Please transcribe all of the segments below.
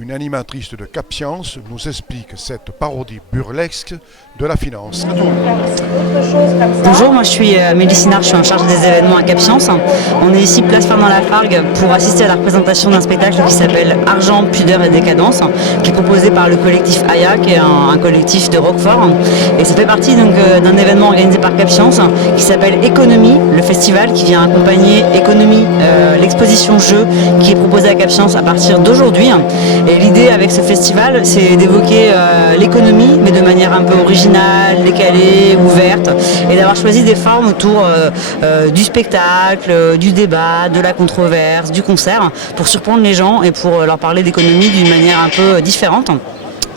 une animatrice de Cap Science, nous explique cette parodie burlesque de la finance. Bonjour, moi je suis Amélie Sinard, je suis en charge des événements à Cap Science. On est ici place Fernand-Lafargue pour assister à la représentation d'un spectacle qui s'appelle Argent, pudeur et décadence, qui est proposé par le collectif Aya, qui est un collectif de Roquefort. Et ça fait partie donc d'un événement organisé par Cap Science qui s'appelle Économie, le festival qui vient accompagner Économie, l'exposition jeu qui est proposée à Cap Science à partir d'aujourd'hui. Et l'idée avec ce festival, c'est d'évoquer l'économie, mais de manière un peu originale, décalée, ouverte, et d'avoir choisi des formes autour du spectacle, du débat, de la controverse, du concert, pour surprendre les gens et pour leur parler d'économie d'une manière un peu différente.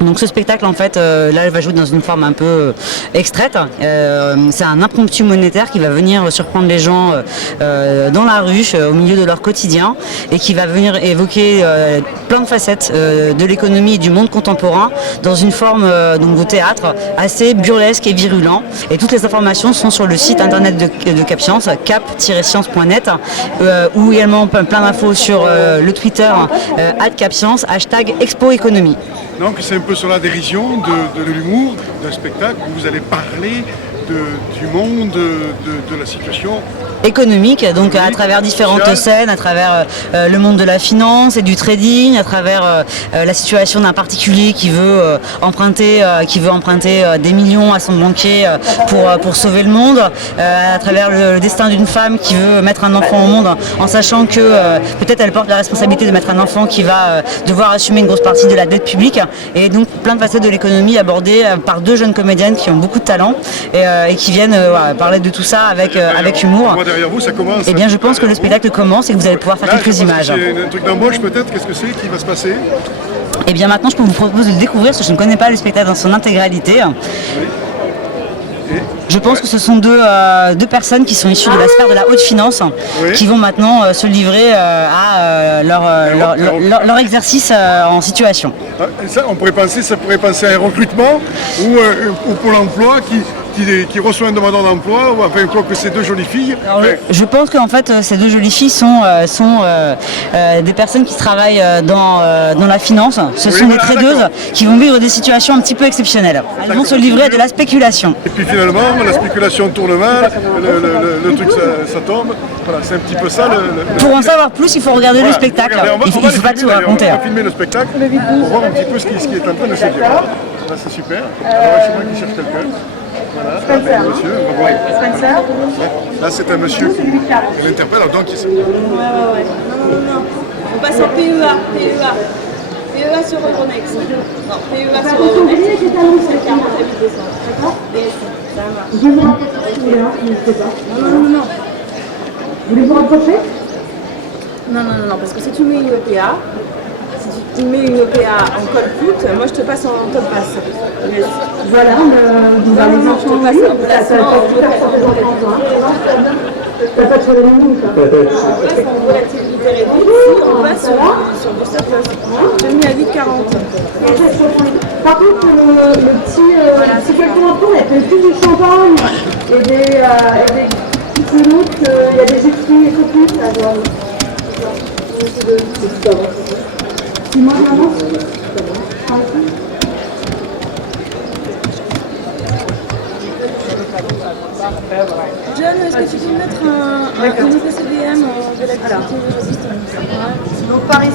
Donc ce spectacle en fait là va jouer dans une forme un peu extraite, c'est un impromptu monétaire qui va venir surprendre les gens dans la rue, au milieu de leur quotidien, et qui va venir évoquer plein de facettes de l'économie et du monde contemporain dans une forme donc de théâtre assez burlesque et virulent. Et toutes les informations sont sur le site internet de Cap Science, cap-science.net, ou également plein d'infos sur le Twitter @capscience, #expoéconomie. Donc c'est un peu sur la dérision de l'humour d'un spectacle où vous allez parler du monde, de la situation économique, donc à travers différentes scènes, à travers le monde de la finance et du trading, à travers la situation d'un particulier qui veut emprunter des millions à son banquier pour sauver le monde, à travers le destin d'une femme qui veut mettre un enfant au monde en sachant que peut-être elle porte la responsabilité de mettre un enfant qui va devoir assumer une grosse partie de la dette publique, et donc plein de facettes de l'économie abordées par deux jeunes comédiennes qui ont beaucoup de talent et qui viennent parler de tout ça avec humour. Derrière vous, ça commence. Eh bien, je pense que le spectacle commence et que vous allez pouvoir faire quelques images. C'est un truc d'embauche peut-être, qu'est-ce que c'est qui va se passer? Eh bien, maintenant, je peux vous proposer de le découvrir parce que je ne connais pas le spectacle dans son intégralité. Je pense que ce sont deux personnes qui sont issues de la sphère de la haute finance, qui vont maintenant se livrer à leur exercice en situation. Ça, ça pourrait penser à un recrutement ou au Pôle emploi qui reçoit un demandeur d'emploi, ou enfin quoi que ces deux jolies filles. Alors, je pense qu'en fait ces deux jolies filles sont des personnes qui travaillent dans la finance. Ce sont des tradeuses qui vont vivre des situations un petit peu exceptionnelles. Elles vont se livrer à de la spéculation. Et puis finalement, la spéculation tourne mal, le truc ça tombe. Voilà, c'est un petit peu ça. Pour en savoir plus, il faut regarder le spectacle. Il ne faut pas tout raconter. On va filmer le spectacle pour voir un petit peu ce qui est en train de se dire. Là, c'est super. Alors, c'est moi qui cherche quelqu'un. Voilà, Spencer. Monsieur, on va voir. Spencer. Là, c'est un monsieur qui l'interpelle, alors donc il se... Ouais. Non. On passe en PEA. PEA sur Euronext. Non, PEA sur Euronext. C'est 40 décembre. D'accord. Ça marche. Je vais vous rapprocher si vous voulez, n'hésitez pas. Non. Vous voulez vous rapprocher? Non, parce que si tu mets une EPA, en code foot, moi je te passe en top pass. Voilà, vous allez voir je te passe un placement en T'as pas sur les mêmes ça? volatilité réduite, on passe sur du stop loss. Je l'ai mis à 8,40. Par contre, le petit calculateur, il y a plus du champagne et des petits minutes, il y a des écrits et tout ça. Tu manges vraiment? John, est-ce que tu peux mettre un nouveau CDM de l'activité résistante? Donc par ici,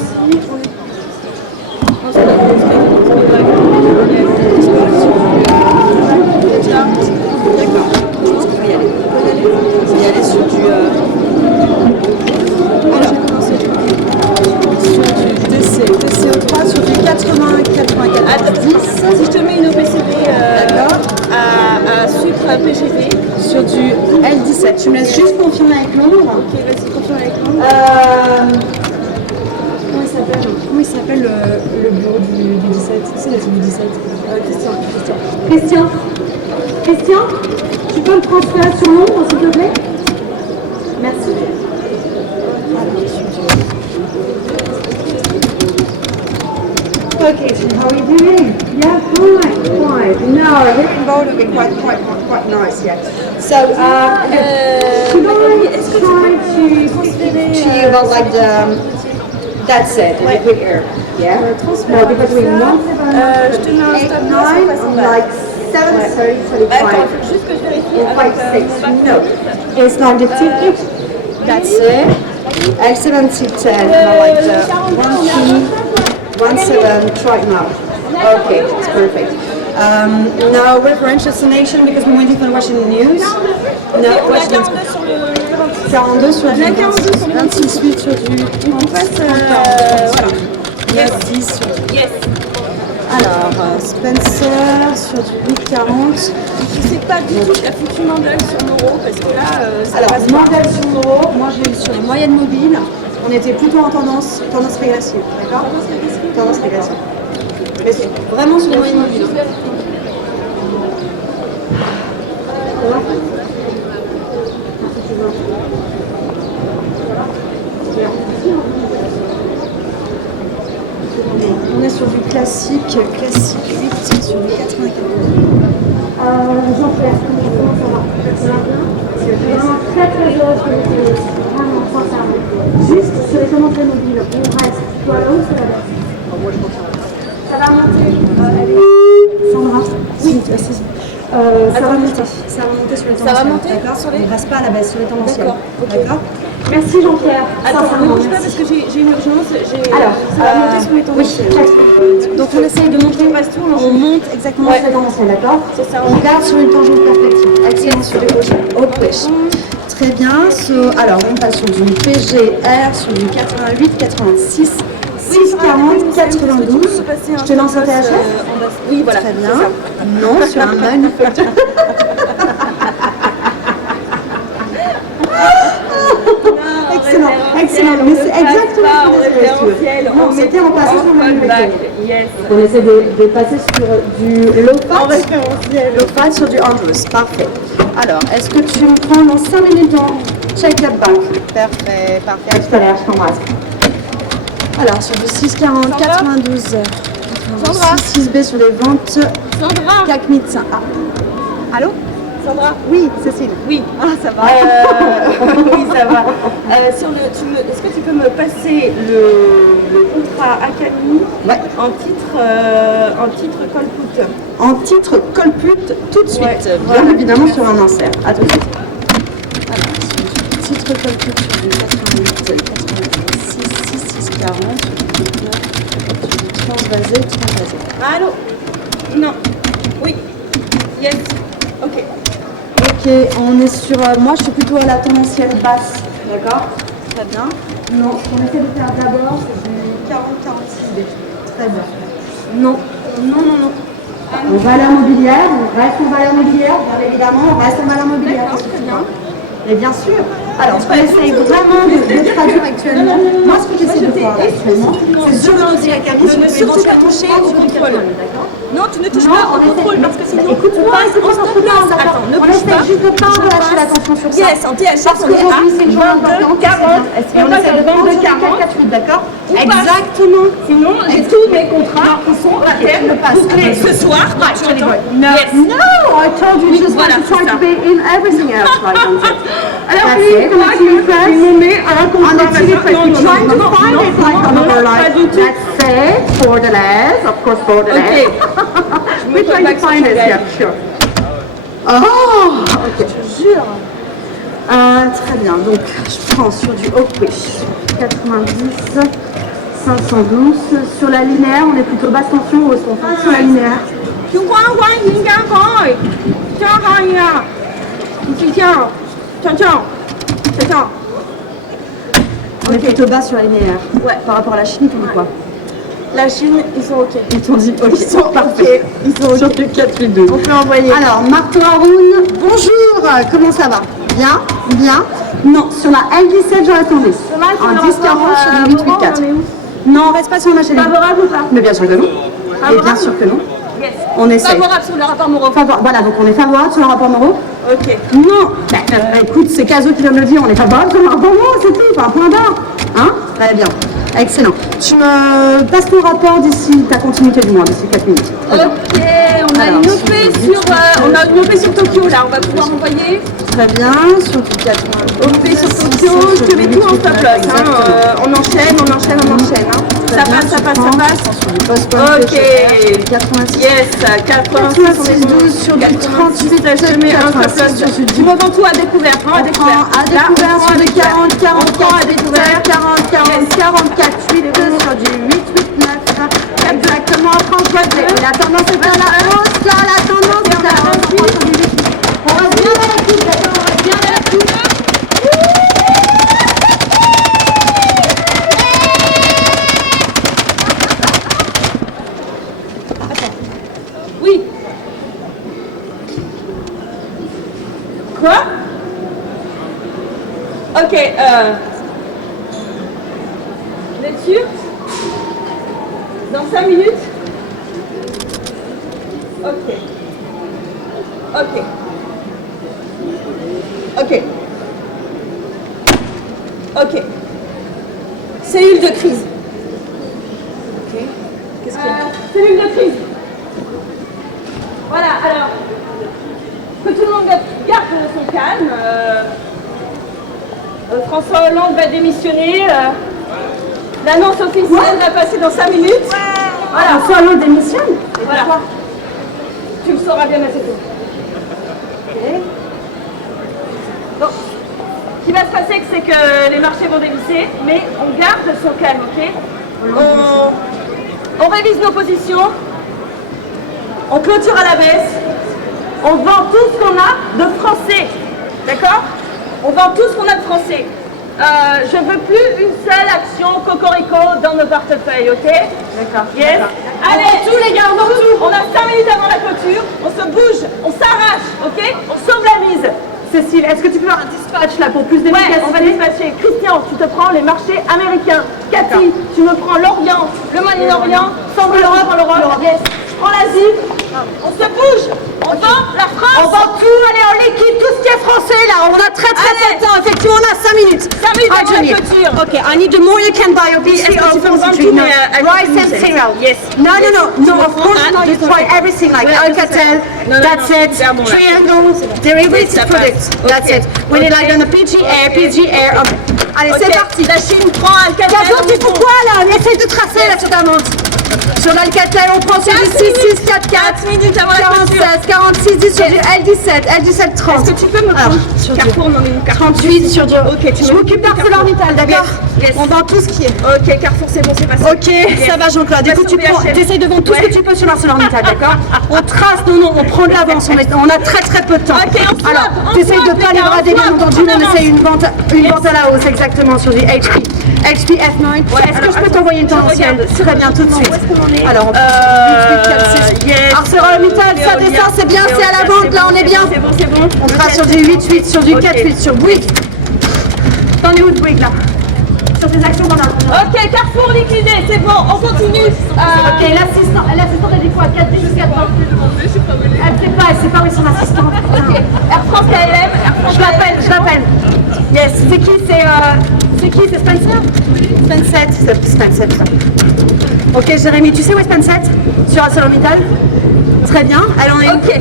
D'accord. Il y aller sur du... j'ai commencé sur du TCO3, sur du 80-84. 10. Si je te mets une OPCV à sucre PGV sur du L17, tu me laisses juste confirmer avec l'ombre. Ok, vas-y, confirme avec l'ombre. Comment il s'appelle le bureau du 17? C'est la team du 17. Christian, tu peux me transférer sur l'ombre, s'il te plaît? Merci. Okay, so how are you doing? Yeah, fine. No, Rick and Bold have been quite nice, yeah. So, should I try to speak to you about like That's it, liquid air. Yeah? No, because we want Je te mets un 8, stop 9, là, c'est pas si on mal. like 7, 30, Attends, 25. il faut juste que je vérifie. Or avec, 5, 6. mon No. bac. It's like the ticket. That's it. Excellent tip 10. I like the 1, 2, 1, 7. Try it now. Okay, it's perfect. Now reference destination because we're waiting for watching the news. No, On a watch 42 sur le 26. 42 sur On a du 42 sur le 26, 8 sur du On passe, voilà. 9, 10 sur du... Yes. Alors, Spencer sur du 8,40. Je sais pas du tout, je t'ai foutu Mandel sur Noro parce que là, ça Alors, passe pas. Mandel sur Noro, moi j'ai eu sur les moyennes mobiles, on était plutôt en tendance régressive, d'accord? Tendance régressive. Mais c'est vraiment sur les moyennes mobiles. On est sur du classique 8 sur du 84. Jean-Pierre, comment ça va? Ça va bien? C'est vraiment très heureuse que vous ayez vraiment sincèrement. Juste sur les commentaires mobiles, on reste toi là ou sur la base? Moi je pense que ça va monter. Sandra? Oui, si. Ça va monter. Ça va monter sur les tendanciels. Ça va monter d'accord? sur les... On ne reste pas à la baisse sur les tendanciels. D'accord, ok. D'accord? Merci Jean-Pierre. Attends, ne Sincèrement, bouge pas merci. parce que j'ai une urgence. Alors, ça va monter sur les tendanciels. Oui, donc on essaye de monter, on monte exactement sur les tendanciels, d'accord? C'est ça. On garde sur une tangente perspective. Excellent sur les gauchers. Ok. Très bien. Alors, on passe sur du PGR, sur du 88, 86, 640, 92. Je te lance un THF? Oui, voilà. Très bien. Non, sur un manufacture. Excellent, excellent. Mais c'est exactement ce que je Non, c'était en passant sur le manufacture. On essaie de passer sur du low fat sur du Andrews. Parfait. Alors, est-ce que tu me prends dans 5 minutes en check-up bank? Parfait, parfait. À tout à l'heure, je t'embrasse. Alors, sur du 6,40, 92 Sandra. 6B sur les ventes, Sandra. 4005. Ah. Allô? Sandra. Oui, Cécile. Oui. Ah, ça va. Oui, ça va. Est-ce que tu peux me passer le contrat Academy Ouais. en titre Colput? En titre Colput tout de suite, Ouais, bien voilà. évidemment sur un insert. À tout de suite. Alors, sur du titre Colput sur du 88, 86, 6, 40, transvasé. Allô? Non. Oui. Yes. Ok. Ok, on est sur. Moi, je suis plutôt à la tendancielle basse. D'accord? Très bien. Non, ce qu'on essaie de faire d'abord, c'est du 40-46B. Très bien. Non. On va à la mobilière, on reste en valeur mobilière, bien évidemment, on reste en valeur mobilière. Très bien. Et bien sûr. Alors, ce qu'on essaye vraiment de traduire actuellement, moi, ce que j'essaie de faire actuellement, c'est sur le dossier académique, Ne surtout pas toucher au contrôle. D'accord? Non, tu ne touches Non, pas on au contrôle essaie. parce que sinon Écoute-moi, c'est pour ça que Attends, ne on bouge essaie pas. juste de pas relâcher l'attention sur ça. Yes, en THF, Parce on est à qu'aujourd'hui, c'est une journée importante. 22,40. Et on essaie de prendre sur les 4,48, d'accord? Exactement. Sinon, j'ai tous mes contrats qui sont à terme bouclés ce soir. Tu entends? Yes. No, I told you just voilà, to try c'est to ça. be in everything else right on it. Alors, That's oui, it, moi, on a fini press. ils m'ont mis à un On contrat. the TV press, we're trying to find it like on non, our pas life. du tout. That's it, borderless, of course borderless. We're trying to find it, yeah, sure. Oh, ok. Je jure. Très bien, donc je prends sur du Oakwish 90, 512. Sur la linéaire, on est plutôt basse tension ou est-ce qu'on fait sur la linéaire? 烛光欢迎赶快，加好呀！你睡觉，跳跳，跳跳。On est plutôt bas sur la linéaire. Ouais. Par rapport à la Chine, tu dis quoi? La Chine, ils sont ok. Ils t'ont dit ok. Ils sont parfait. ok. Ils sont ok. Sur du 4,2. On peut envoyer. Alors, Marteau Haroun, bonjour, comment ça va? Bien, bien. Non, sur la L17, j'aurais tombé. En 10,40 sur du 8,84. Non, on reste pas sur la chaîne. Favorable ou pas? Mais bien sûr que non. Et bien sûr que non. Yes. On essaie. Favorable sur le rapport Moreau. Voilà, donc on est favorable sur le rapport Moreau. Ok. Non, écoute, c'est Caso qui vient de le dire, on est favorable sur le rapport Moreau, c'est tout, enfin, point barre. Hein? Très bien, excellent. Tu me passes ton rapport d'ici ta continuité du mois, d'ici 4 minutes. Ok, on On a une OP sur Tokyo là, on va pouvoir envoyer. Très bien, sur du 80. OP sur Tokyo, je te mets tout en stop loss. On enchaîne. Hein. Ça passe. Ok. 86. Yes, 86, 12 sur du 38. je mets un stop loss. Tu revends tout à découvert. À découvert sur du 40, 44, à découvert 40, 40, 44, 8, 2 sur du 8, 8, 9. Exactement, François. La tendance est vers la hausse, là, la tendance est vers la hausse. On reste bien dans la coupe, d'accord, on reste bien dans la coupe. Oui. Quoi? Ok, vous êtes sûr? Dans 5 minutes? Ok. Cellule de crise. Ok. Qu'est-ce qu'il y a? Cellule de crise. Voilà, alors, que tout le monde garde son calme. François Hollande va démissionner. L'annonce officielle va passer dans 5 minutes. Voilà. François Hollande démissionne. Voilà. Tu le sauras bien assez tôt. Ok. Donc, ce qui va se passer, c'est que les marchés vont dévisser, mais on garde son calme, ok? On révise nos positions, on clôture à la baisse, on vend tout ce qu'on a de français, d'accord? On vend tout ce qu'on a de français. Je veux plus une seule action cocorico dans nos portefeuilles, ok? D'accord. Yes. Allez, tous les gars, on vend tout. On a 5 minutes avant la clôture, on se bouge, on s'arrache, ok? On sauve la mise. Cécile, est-ce que tu peux faire un dispatch là pour plus d'efficacité? Ouais, on va dispatcher. Christian, tu te prends les marchés américains. Cathy, tu me prends l'Orient, le Moyen-Orient, sans l'Europe. Yes. Je prends l'Asie. On se bouge. On vend la France. On vend tout, allez, on liquide tout ce qui est français là. On a très peu de temps. Effectivement, on a 5 minutes. 5 minutes avant la Johnny. clôture. Ok, I need the more you can buy, obviously. Est-ce que tu peux vendre tout, mais rice and cereal. Yes. No, of course not. You try everything like Alcatel. That's it. Triangle, derivative products. That's it. We need like on the PG Air. Okay. Allez, c'est parti. La Chine prend Alcatel. Gazon, tu fais quoi là? On essaie de tracer là sur ta montre. Sur l'Alcatel, on prend sur du 6, 6, 4, 4, 4 minutes avant la 46, 46, 10 sur du L17, L17 30. Est-ce que tu peux me prendre Carrefour, on en est où? 38 sur du... Ok, tu je m'occupe d'ArcelorMittal, d'accord? Yes. On vend tout ce qui est. Ok, Carrefour, c'est bon, c'est passé. Ok, ça va Jean-Claude. Écoute, tu essayes de vendre tout ce que tu peux sur l'ArcelorMittal, d'accord? On trace, non, on prend de l'avance, on a très peu de temps. Ok, on swap, alors, on tu essayes de swap, pas les les gars, brader, on bien swap, entendu, on on avance. essaie une vente à la hausse, exactement, sur du HP. HP F9. Est-ce que je peux t'envoyer une tendancielle? Très bien, tout de suite. Alors, on ArcelorMittal, ça descend, c'est bien, c'est à la vente, là, on est bien. C'est bon. On sera sur du 8-8, sur du 4-8, sur Bouygues. T'en es où de Bouygues, là? Sur tes actions qu'on a. Ok, Carrefour liquidé, c'est bon, on continue. Ok, l'assistante, elle dit quoi? 4 10 jusqu'à 20. Elle sait pas où est son assistante. Ok, Air France KLM, Je l'appelle. Yes, c'est qui? C'est Spencer? Spencer. Ok, Jérémy, tu sais où est Spencer? Sur ArcelorMittal. Très bien, elle en est où? Ok.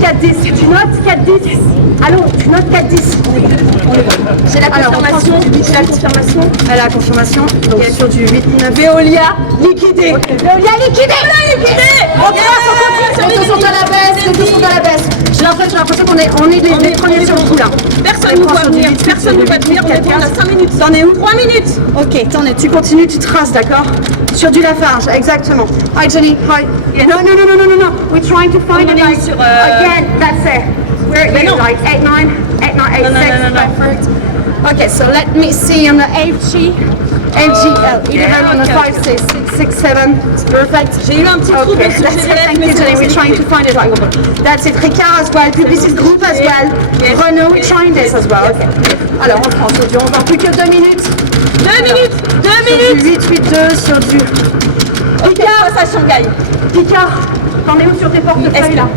4-10, tu notes 4-10. Allô, tu notes 4-10. J'ai la confirmation. Elle a la confirmation. Donc sur du 8-9. Veolia liquidé. Veolia liquidé. On trace, on sont à la baisse, les taux sont à la baisse. J'ai l'impression qu'on est les premiers sur le coup là. Personne ne voit venir, on est bon, on a 5 minutes. T'en es où? 3 minutes. Ok, t'en es, tu continues, tu traces, d'accord? Sur du Lafarge, exactement. Hi Jenny, hi. No. We're trying to find a nice, again, that's it. We're at like 8-9, 8-9, 8-6, Okay, so let me see on the FG, 11 on the 5-6, 6-7, it's perfect. J'ai eu un petit trou Okay, that's it, thank you Jenny, we're trying to find it. That's it, Ricard as well, Publicis Group as well, Renault, we're trying this as well. Okay. Alors on prend sur du, on va plus que 2 minutes. 2 minutes. Sur du 8-8-2, sur du... Picard, ça Shanghai. Picard, t'en es où sur tes portefeuilles là?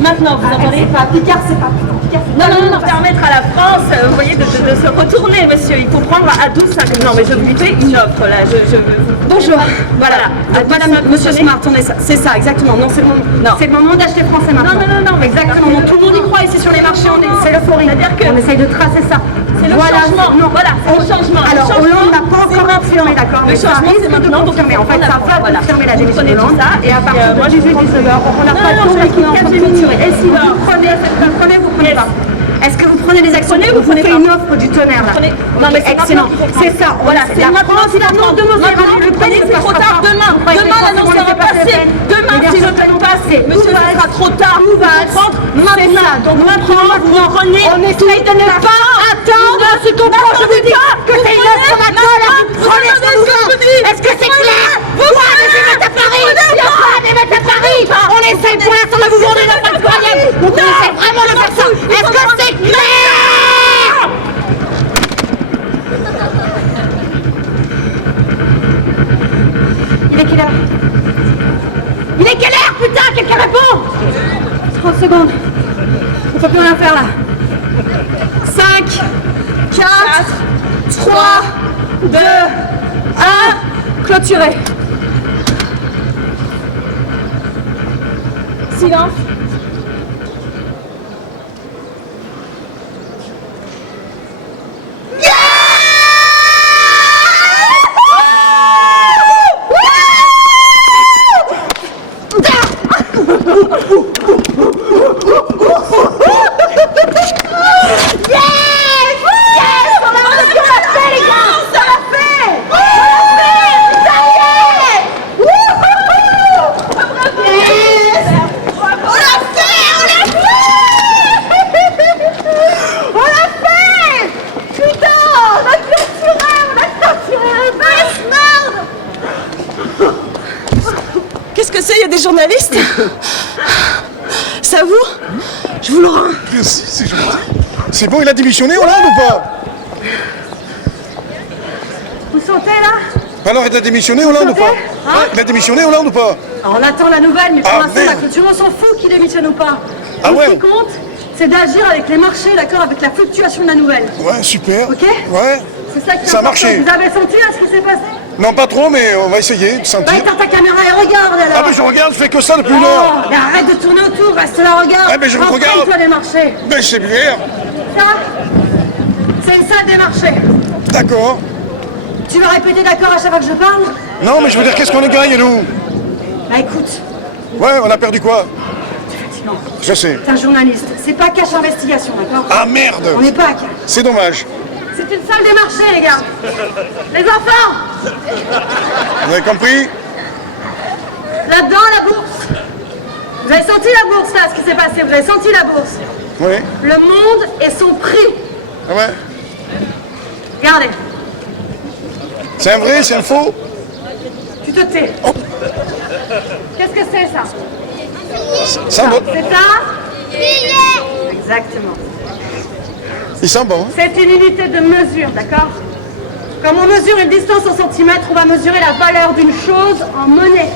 Maintenant, vous entendez? Picard, c'est pas. Non, permettre à la France, vous voyez, de se retourner, monsieur. Il faut prendre à 12,50. Non, mais je vous fais une offre, là. Bonjour. Voilà. Madame, monsieur Smart, c'est ça, exactement. Non, c'est le moment d'acheter français maintenant. Non, Exactement. Donc, tout le monde y croit ici sur les marchés. C'est l'euphorie. C'est-à-dire que on essaye de tracer ça. c'est le changement. Non, voilà, c'est le changement. Alors, Hollande n'a pas encore confirmé, d'accord. Le changement, c'est maintenant. confirmer. En fait, ça va confirmer la démission de Hollande. Et à partir de 18-19h, on n'a pas le temps de clôturer. Et si vous prenez, vous prenez pas. Est-ce que vous prenez des actions? Vous prenez fait pas. une offre du tonnerre là. Non, mais c'est excellent. C'est ça. Voilà, c'est la maintenant, France, c'est maintenant de me faire. Le prenez, c'est trop tard. Demain, l'annonce sera passée. Demain, si je ne paye pas, monsieur, ce sera trop tard. Tout va maintenant. Donc maintenant, vous en prenez. On essaye de ne pas attendre ce qu'on prend. Je vous dis que c'est une offre d'accord. Vous prenez ce que je vous dis. Est-ce que c'est clair? Vous prenez des mettre à Paris. Il y a pas des mettre à Paris. On essaye pour l'instant de vous vendre la face croyable. Donc on essaie vraiment de faire ça. Est-ce que c'est clair? Il est quelle heure? Il est quelle heure, putain? Quelqu'un répond? 30 secondes. On peut plus rien faire là. 5, 4, 3, 2, 1. Clôturé. Silence. Qu'est-ce que c'est? Il y a des journalistes? C'est à vous? Je vous le rends. Merci, c'est gentil. C'est bon, il a démissionné, Hollande, ou pas? Vous sentez là? Alors, il a démissionné, Hollande, ou pas? Hein? Il a démissionné, Hollande, ou pas? Alors, on attend la nouvelle, mais pour Ah, l'instant, la merde. clôture, on s'en fout qu'il démissionne ou pas. Ah Donc, ouais. Ce qui compte, c'est d'agir avec les marchés, d'accord, avec la fluctuation de la nouvelle. Ouais, super. Ok. Ouais. C'est ça qui est Ça a important. marché. Vous avez senti là ce qui s'est passé? Non, pas trop, mais on va essayer de Bah, sentir. éteins ta caméra et regarde alors. Ah, mais je regarde, je fais que ça depuis une heure. Oh, mais arrête de tourner autour, reste là, regarde. Ouais, mais je regarde. Renseigne-toi les marchés. Mais c'est bien. Ça, c'est une salle des marchés. D'accord. Tu vas répéter d'accord à chaque fois que je parle? Non, mais je veux dire, qu'est-ce qu'on a gagné, nous? Bah écoute, Ouais, on a perdu quoi? effectivement, Je sais. t'es un journaliste. C'est pas cache investigation, d'accord? Ah, merde. On n'est pas à cache. C'est dommage. C'est une salle des marchés, les gars. Les enfants, Vous avez compris? là-dedans, la bourse. Vous avez senti la bourse, là, ce qui s'est passé? Vous avez senti la bourse? Oui. Le monde et son prix. Ah ouais? Regardez, C'est un vrai, c'est un faux? tu te tais. Oh. Qu'est-ce que c'est, ça? Ça va. C'est un... Exactement. Il sent bon. Hein? C'est une unité de mesure, d'accord? Comme on mesure une distance en centimètres, on va mesurer la valeur d'une chose en monnaie.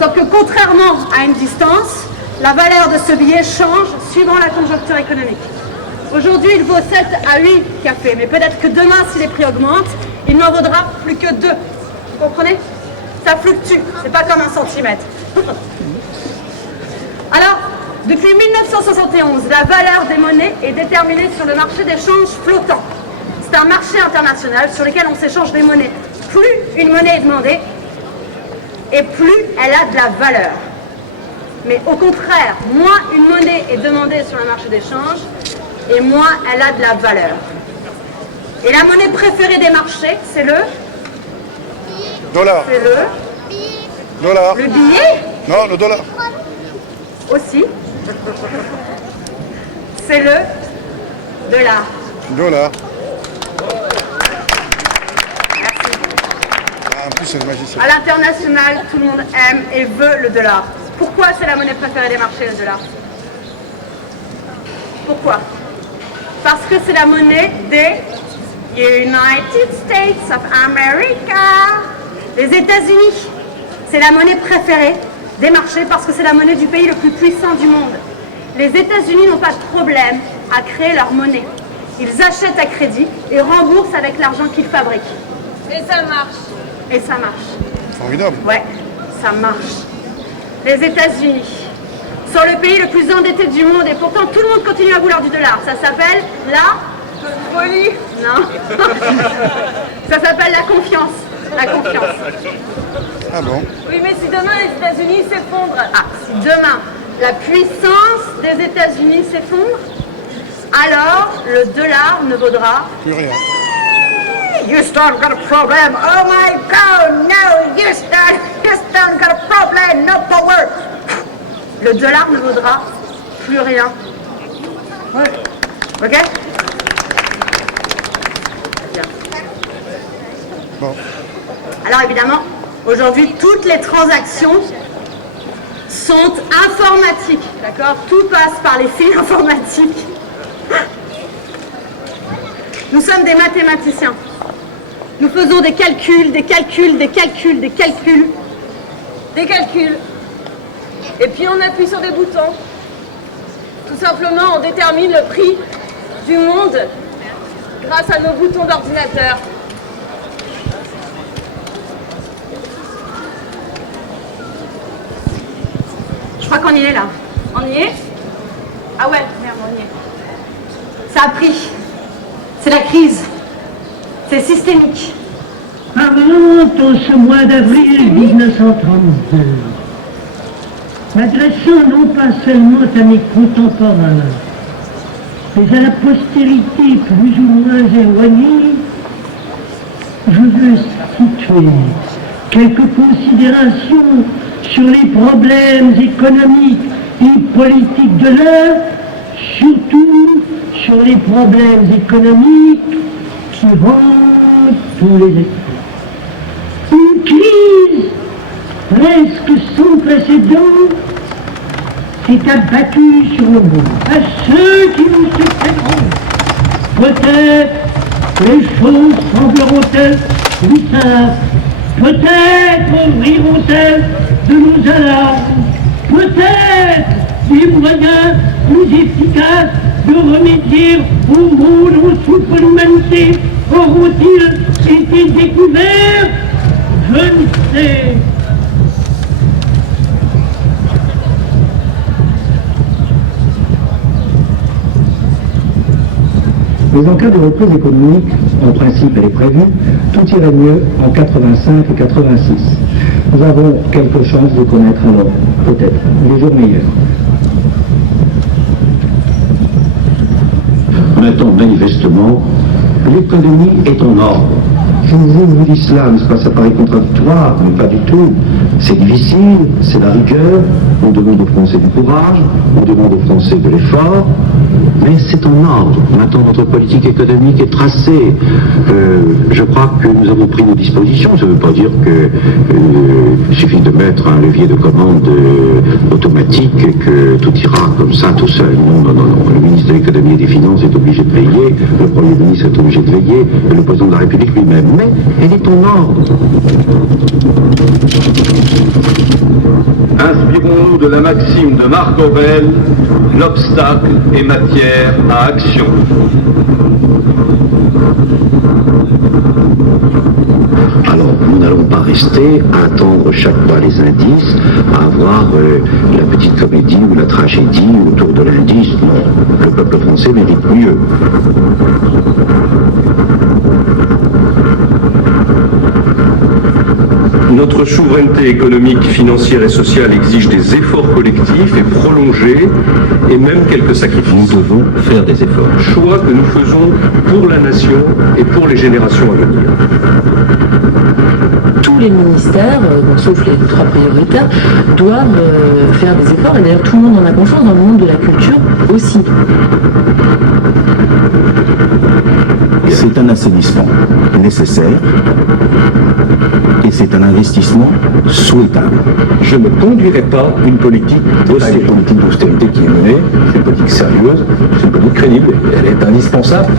Sauf que contrairement à une distance, la valeur de ce billet change suivant la conjoncture économique. Aujourd'hui, il vaut 7 à 8 cafés, mais peut-être que demain, si les prix augmentent, il n'en vaudra plus que 2. Vous comprenez? Ça fluctue, c'est pas comme un centimètre. Alors, depuis 1971, la valeur des monnaies est déterminée sur le marché d'échange flottant. C'est un marché international sur lequel on s'échange des monnaies. Plus une monnaie est demandée, et plus elle a de la valeur. Mais au contraire, moins une monnaie est demandée sur le marché d'échange, et moins elle a de la valeur. Et la monnaie préférée des marchés, c'est le Dollar. Dollar. le billet Non, le dollar. aussi. C'est le dollar. Dollar. Ah, en plus, c'est le magicien. À l'international, tout le monde aime et veut le dollar. Pourquoi c'est la monnaie préférée des marchés, le dollar? Pourquoi? Parce que c'est la monnaie des United States of America. Les États-Unis, c'est la monnaie préférée des marchés parce que c'est la monnaie du pays le plus puissant du monde. Les États-Unis n'ont pas de problème à créer leur monnaie. Ils achètent à crédit et remboursent avec l'argent qu'ils fabriquent. Et ça marche. Et ça marche. Formidable. Ouais, ça marche. Les États-Unis sont le pays le plus endetté du monde et pourtant tout le monde continue à vouloir du dollar. Ça s'appelle la folie. Non. Ça s'appelle la confiance. La confiance. Ah bon? Oui, mais si demain les États-Unis s'effondrent, si demain la puissance des États-Unis s'effondre, alors le dollar ne vaudra Plus rien. Houston got a problem. Oh my God, no, Houston got a problem, no power. Le dollar ne vaudra plus rien. Ouais. Ok? Bien. Bon. Alors évidemment, aujourd'hui, toutes les transactions sont informatiques, d'accord? Tout passe par les fils informatiques. Nous sommes des mathématiciens. Nous faisons des calculs, des calculs, des calculs, des calculs. Des calculs. Et puis on appuie sur des boutons. Tout simplement, on détermine le prix du monde grâce à nos boutons d'ordinateur. Je crois qu'on y est là. On y est? Ah ouais, merde, on y est. Ça a pris. C'est la crise. C'est systémique. Avant, en ce mois d'avril 1932, m'adressant non pas seulement à mes contemporains, mais à la postérité plus ou moins éloignée, je veux situer quelques considérations sur les problèmes économiques et politiques de l'heure, surtout sur les problèmes économiques qui rendent tous les États. Une crise presque sans précédent s'est abattue sur le monde. À ceux qui nous succéderont, peut-être les choses sembleront-elles plus simples, peut-être riront-elles de nos alarmes, peut-être des moyens plus efficaces de remédier au monde où souffre l'humanité auront-ils été découverts? Je ne sais. Mais en cas de reprise économique, en principe elle est prévue, tout irait mieux en 85 et 86. Nous avons quelques chances de connaître alors, peut-être, des jours meilleurs. Maintenant, manifestement, l'économie est en ordre. Je vous dis cela, n'est-ce pas, ça paraît contradictoire, mais pas du tout. C'est difficile, c'est la rigueur, on demande aux Français du courage, on demande aux Français de l'effort, mais c'est en ordre. Maintenant, notre politique économique est tracée. Je crois que nous avons pris nos dispositions. Ça ne veut pas dire qu'il suffit de mettre un levier de commande automatique et que tout ira comme ça tout seul. Non, non, non, non. Le ministre de l'économie et des finances est obligé de veiller, le Premier ministre est obligé de veiller, et le président de la République lui-même. Mais elle est en ordre. Inspirons-nous de la maxime de Marc Aurèle, l'obstacle est matière à action. Alors, nous n'allons pas rester à attendre chaque fois les indices, à avoir la petite comédie ou la tragédie autour de l'indice. Non, le peuple français mérite mieux. Notre souveraineté économique, financière et sociale exige des efforts collectifs et prolongés, et même quelques sacrifices. Nous devons faire des efforts. Choix que nous faisons pour la nation et pour les générations à venir. Tous les ministères, sauf les 3 prioritaires, doivent faire des efforts, et d'ailleurs tout le monde en a conscience, dans le monde de la culture aussi. C'est un assainissement nécessaire et c'est un investissement souhaitable. Je ne conduirai pas une politique C'est une politique d'austérité qui est menée, c'est une politique sérieuse, c'est une politique crédible, elle est indispensable.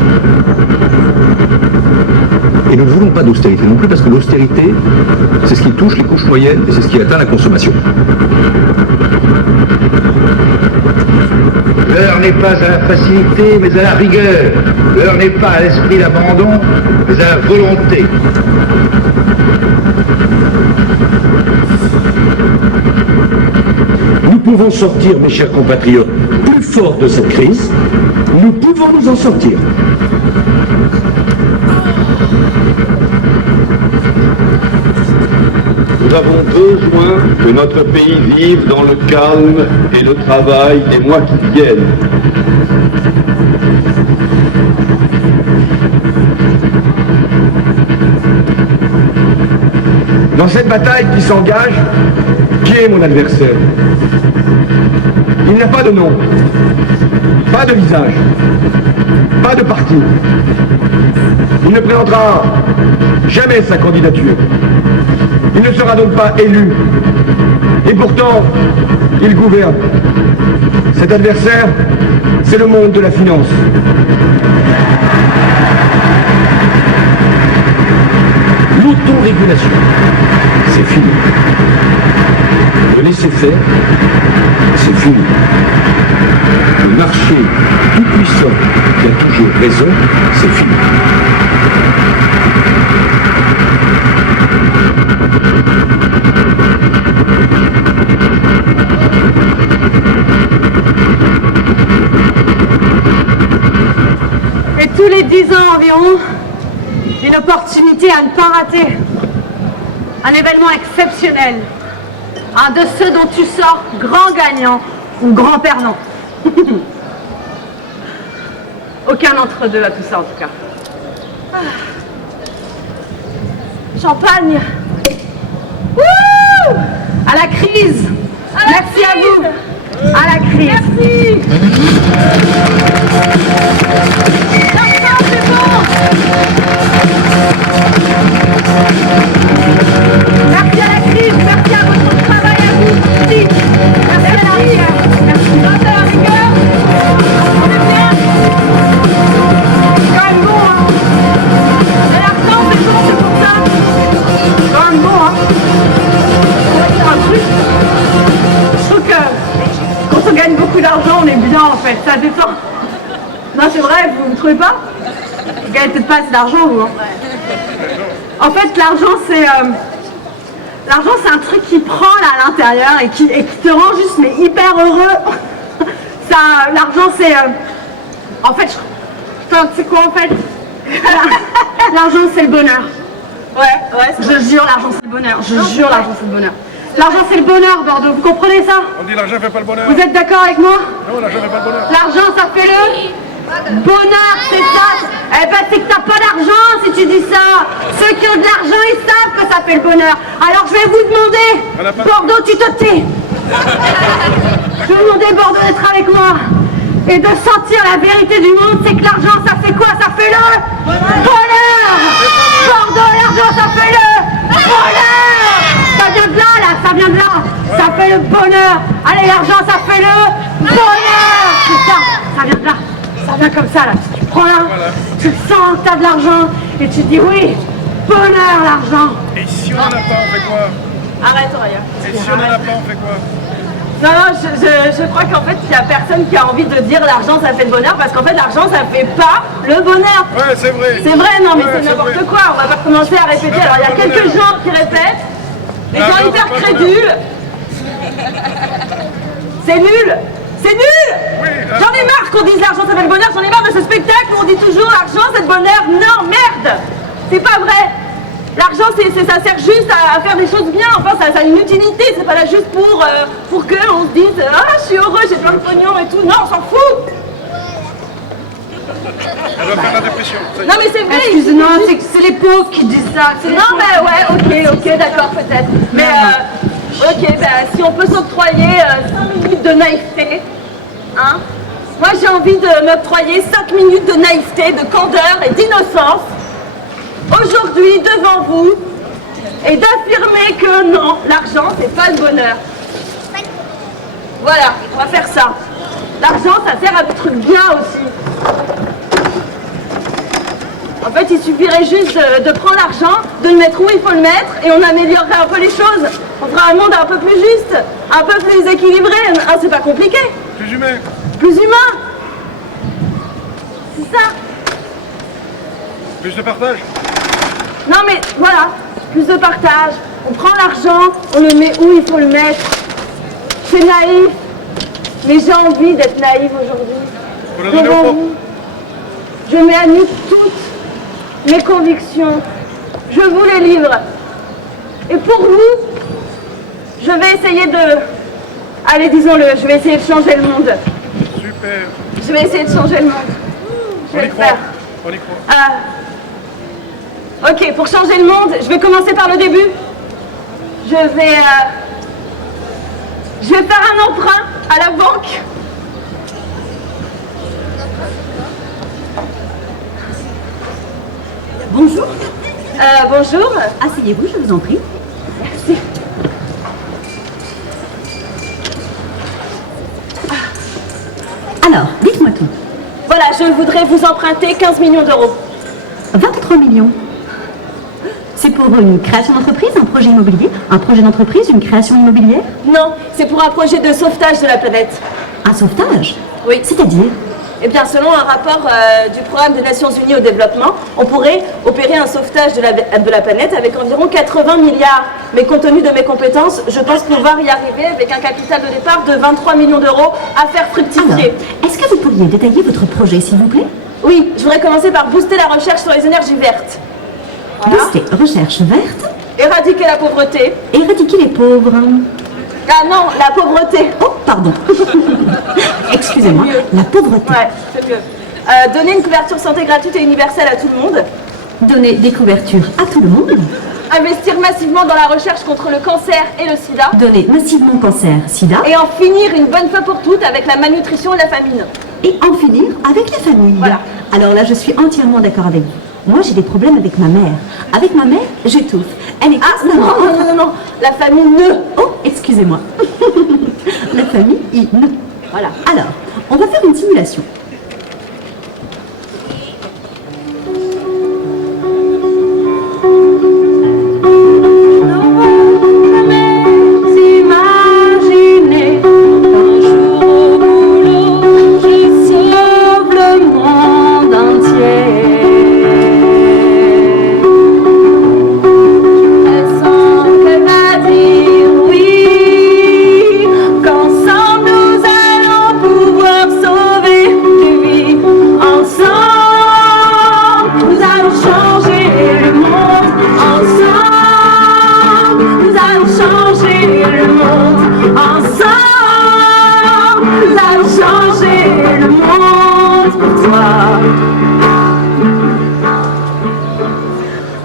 Et nous ne voulons pas d'austérité non plus parce que l'austérité C'est ce qui touche les couches moyennes et c'est ce qui atteint la consommation. L'heure n'est pas à la facilité, mais à la rigueur. L'heure n'est pas à l'esprit d'abandon, mais à la volonté. Nous pouvons sortir, mes chers compatriotes, plus forts de cette crise. Nous pouvons nous en sortir. Nous avons besoin que notre pays vive dans le calme et le travail des mois qui viennent. Dans cette bataille qui s'engage, qui est mon adversaire? Il n'y a pas de nom, pas de visage, pas de parti. Il ne présentera jamais sa candidature. Il ne sera donc pas élu. Et pourtant, il gouverne. Cet adversaire, c'est le monde de la finance. L'autorégulation, c'est fini. Le laisser-faire, c'est fini. Le marché tout puissant qui a toujours raison, c'est fini. Et tous les 10 ans environ, une opportunité à ne pas rater. Un événement exceptionnel. Un de ceux dont tu sors grand gagnant ou grand perdant. Aucun d'entre deux à tout ça en tout cas. Champagne. Wouh! À la crise. Merci à vous. À la crise. Merci. L'argent, c'est bon. Merci à la crise. Merci à votre travail à vous. Merci. Merci à la rigueur. Merci à la rigueur. On est bien. C'est quand même bon, hein. Et l'argent, c'est bon, c'est pour ça. C'est quand même bon, hein. On va dire un truc. Je trouve que quand on gagne beaucoup d'argent, on est bien en fait, ça détend. Non, c'est vrai, vous ne trouvez pas? Vous gagnez peut-être pas assez d'argent, vous. Hein. En fait, l'argent, c'est un truc qui prend là, à l'intérieur et qui te rend juste mais hyper heureux. L'argent, c'est... En fait, c'est quoi en fait? L'argent, c'est le bonheur. Ouais, je jure, l'argent, c'est le bonheur. Je jure, l'argent, c'est le bonheur. L'argent, c'est le bonheur, Bordeaux. Vous comprenez ça? On dit l'argent fait pas le bonheur. Vous êtes d'accord avec moi? Non, l'argent fait pas le bonheur. L'argent, ça fait le bonheur, c'est ça. Eh ben, c'est que t'as pas d'argent si tu dis ça. Ceux qui ont de l'argent, ils savent que ça fait le bonheur. Alors, je vais vous demander, Bordeaux, tu te tais. Je vais vous demander, Bordeaux, d'être avec moi et de sentir la vérité du monde. C'est que l'argent, ça fait quoi? Ça fait le bonheur. Bordeaux, l'argent, ça fait le bonheur. Ça vient de là, ça vient de là. Ça fait le bonheur. Allez, l'argent, ça fait le bonheur. C'est ça, ça vient de là. Ça vient comme ça, là. Tu prends là, tu sens que t'as de l'argent et tu dis oui, bonheur, l'argent. Et si on n'en a pas, on fait quoi? Arrête, Aurélien. Et si on n'en a pas, on fait quoi? Non, je crois qu'en fait, il n'y a personne qui a envie de dire l'argent, ça fait le bonheur, parce qu'en fait, l'argent, ça fait pas le bonheur. Ouais, c'est vrai. C'est vrai, non, mais c'est n'importe quoi. On va pas commencer à répéter. Alors, il y a quelques gens qui répètent. Les gens hyper crédules. C'est nul. C'est nul. J'en ai marre qu'on dise l'argent ça fait le bonheur. J'en ai marre de ce spectacle où on dit toujours l'argent c'est le bonheur. Non, merde. C'est pas vrai. L'argent ça sert juste à faire des choses bien. Enfin ça a une utilité. C'est pas là juste pour que on se dise ah je suis heureux, j'ai plein de pognon et tout. Non, on s'en fout. Elle doit faire la dépression. Non mais c'est vrai. Excuse-moi, c'est les pauvres qui disent ça. Non mais ouais, ok, d'accord peut-être. Mais ok, si on peut s'octroyer 5 minutes de naïveté, hein. Moi j'ai envie de m'octroyer 5 minutes de naïveté, de candeur et d'innocence aujourd'hui devant vous et d'affirmer que non, l'argent c'est pas le bonheur. Voilà, on va faire ça. L'argent ça sert à des trucs bien aussi. En fait, il suffirait juste de prendre l'argent, de le mettre où il faut le mettre, et on améliorerait un peu les choses. On ferait un monde un peu plus juste, un peu plus équilibré. Ah, c'est pas compliqué. Plus humain. Plus humain. C'est ça. Plus de partage. Non mais voilà, plus de partage. On prend l'argent, on le met où il faut le mettre. C'est naïf. Mais j'ai envie d'être naïve aujourd'hui. Je mets à nu toutes mes convictions. Je vous les livre. Et pour vous, je vais essayer de... Allez, disons-le, je vais essayer de changer le monde. Super. Je vais essayer de changer le monde. Je vais le faire. On y croit. Ok, pour changer le monde, je vais commencer par le début. Je vais faire un emprunt à la banque. Bonjour. Bonjour. Asseyez-vous, je vous en prie. Merci. Alors, dites-moi tout. Voilà, je voudrais vous emprunter 15 millions d'euros. 23 millions. C'est pour une création d'entreprise, un projet immobilier, un projet d'entreprise, une création immobilière? Non, c'est pour un projet de sauvetage de la planète. Un sauvetage? Oui. C'est-à-dire? Eh bien, selon un rapport du programme des Nations Unies au développement, on pourrait opérer un sauvetage de la planète avec environ 80 milliards. Mais compte tenu de mes compétences, je pense pouvoir y arriver avec un capital de départ de 23 millions d'euros à faire fructifier. Alors, est-ce que vous pourriez détailler votre projet, s'il vous plaît? Oui, je voudrais commencer par booster la recherche sur les énergies vertes. Voilà. Booster recherche verte. Éradiquer la pauvreté. Éradiquer les pauvres. Ah non, la pauvreté. Oh, pardon. Excusez-moi, la pauvreté. Ouais, c'est mieux. Donner une couverture santé gratuite et universelle à tout le monde. Donner des couvertures à tout le monde. Investir massivement dans la recherche contre le cancer et le sida. Donner massivement cancer, sida. Et en finir une bonne fois pour toutes avec la malnutrition et la famine. Et en finir avec la famille. Voilà. Alors là, je suis entièrement d'accord avec vous. Moi, j'ai des problèmes avec ma mère. Avec ma mère, j'étouffe. Elle est constamment... non, la famille ne. Oh, excusez-moi. La famille, ne. Voilà. Alors, on va faire une simulation.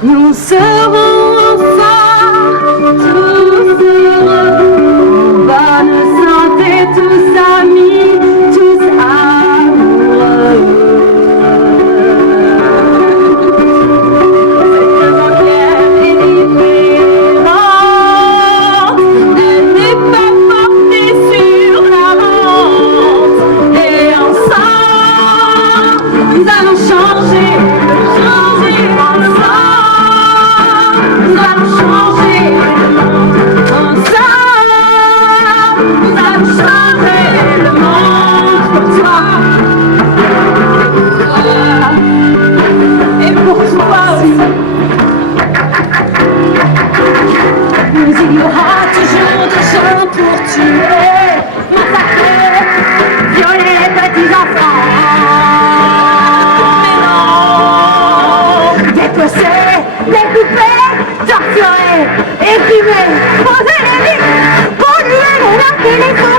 Nous serons enfin tous heureux, bonne santé, tous amis, tous amoureux. Cette banquière est différente, elle n'est pas portée sur la vente. Et ensemble, nous allons changer ensemble. Nous allons changer le monde ensemble. Nous allons changer le monde pour toi. Et pour toi aussi. Mais il y aura toujours des gens pour tuer, massacrer, violer les petits enfants. Mais non, dépecer, découper, torturer, éprimer, poser les vies, polluer les lacs et les forêts.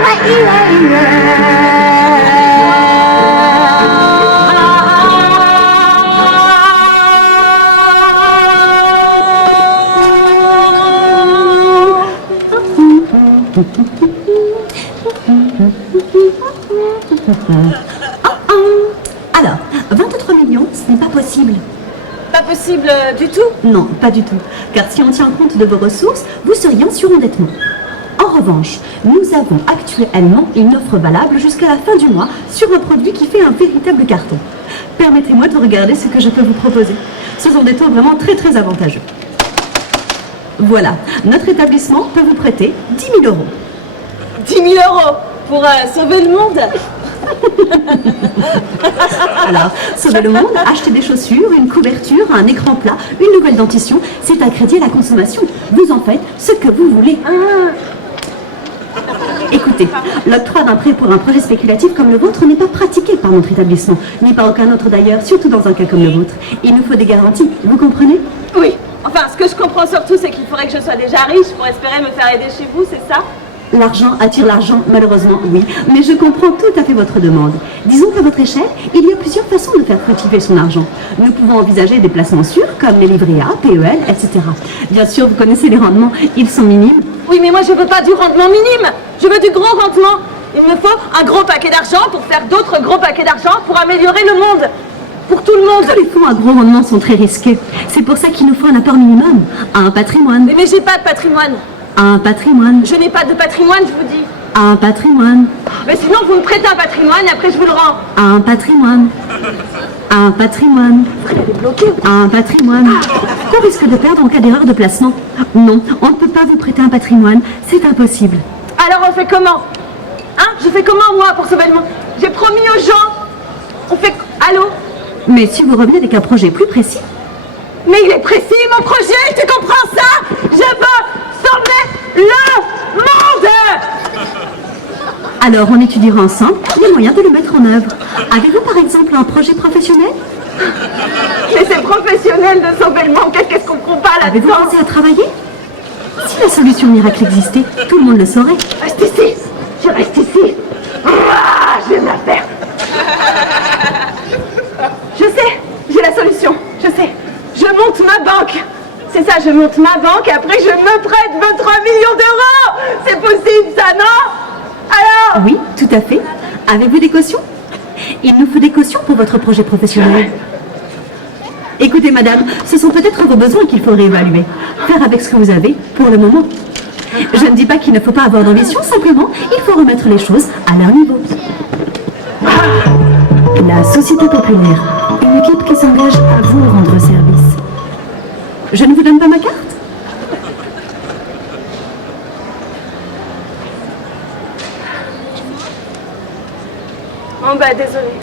Alors, 23 millions, ce n'est pas possible. Pas possible du tout? Non, pas du tout. Car si on tient compte de vos ressources, vous seriez en surendettement. En revanche, nous avons actuellement une offre valable jusqu'à la fin du mois sur un produit qui fait un véritable carton. Permettez-moi de regarder ce que je peux vous proposer. Ce sont des taux vraiment très très avantageux. Voilà, notre établissement peut vous prêter 10 000 euros. 10 000 euros pour sauver le monde. Alors, sauver le monde, acheter des chaussures, une couverture, un écran plat, une nouvelle dentition, c'est un crédit à la consommation. Vous en faites ce que vous voulez. Écoutez, l'octroi d'un prêt pour un projet spéculatif comme le vôtre n'est pas pratiqué par notre établissement, ni par aucun autre d'ailleurs, surtout dans un cas comme le vôtre. Il nous faut des garanties, vous comprenez? Oui, enfin ce que je comprends surtout c'est qu'il faudrait que je sois déjà riche pour espérer me faire aider chez vous, c'est ça? L'argent attire l'argent, malheureusement, oui. Mais je comprends tout à fait votre demande. Disons qu'à votre échelle, il y a plusieurs façons de faire fructifier son argent. Nous pouvons envisager des placements sûrs, comme les livrets A, PEL, etc. Bien sûr, vous connaissez les rendements, ils sont minimes. Oui, mais moi je veux pas du rendement minime, je veux du gros rendement. Il me faut un gros paquet d'argent pour faire d'autres gros paquets d'argent pour améliorer le monde. Pour tout le monde. Tous les fonds à gros rendement sont très risqués. C'est pour ça qu'il nous faut un apport minimum, un patrimoine. Mais j'ai pas de patrimoine. Un patrimoine. Je n'ai pas de patrimoine, je vous dis. Un patrimoine. Mais sinon, vous me prêtez un patrimoine et après je vous le rends. Un patrimoine. Un patrimoine. Un patrimoine. Qu'on risque de perdre en cas d'erreur de placement? Non, on ne peut pas vous prêter un patrimoine. C'est impossible. Alors on fait comment? Hein? Je fais comment moi pour sauver le monde? J'ai promis aux gens. On fait... Allô? Mais si vous revenez avec un projet plus précis. Mais il est précis mon projet, tu comprends ça? Je veux sauver le monde! Alors on étudiera ensemble les moyens de le mettre en œuvre. Avez-vous par exemple un projet professionnel? Mais c'est professionnel de sauver le monde, qu'est-ce qu'on comprend pas là-dedans? Avez-vous pensé à travailler? Si la solution miracle existait, tout le monde le saurait. Reste ici, je reste ici. Je vais me la faire. Je sais, j'ai la solution, je sais. Je monte ma banque. C'est ça, je monte ma banque et après je me prête 23 millions d'euros. C'est possible ça, non? Alors? Oui, tout à fait. Avez-vous des cautions? Il nous faut des cautions pour votre projet professionnel. Écoutez, madame, ce sont peut-être vos besoins qu'il faudrait évaluer. Faire avec ce que vous avez, pour le moment. Je ne dis pas qu'il ne faut pas avoir d'ambition, simplement, il faut remettre les choses à leur niveau. La Société Populaire, une équipe qui s'engage à vous rendre service. Je ne vous donne pas ma carte? Bon bah désolé.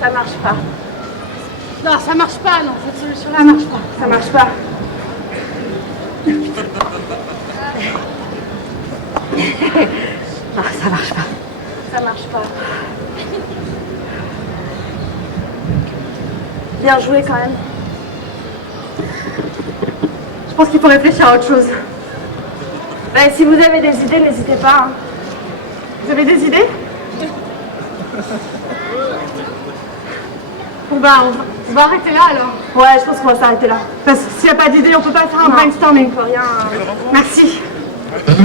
Ça marche pas. Non, ça marche pas, non, cette solution-là marche pas. Ça marche pas. Ah, ça marche pas. Ça marche pas. Bien joué quand même. Je pense qu'il faut réfléchir à autre chose. Ben, si vous avez des idées, n'hésitez pas. Hein. Vous avez des idées? Bon bah, on va arrêter là alors. Ouais, je pense qu'on va s'arrêter là. Parce que s'il n'y a pas d'idée, on peut pas faire un brainstorming. On peut rien. Merci. Merci.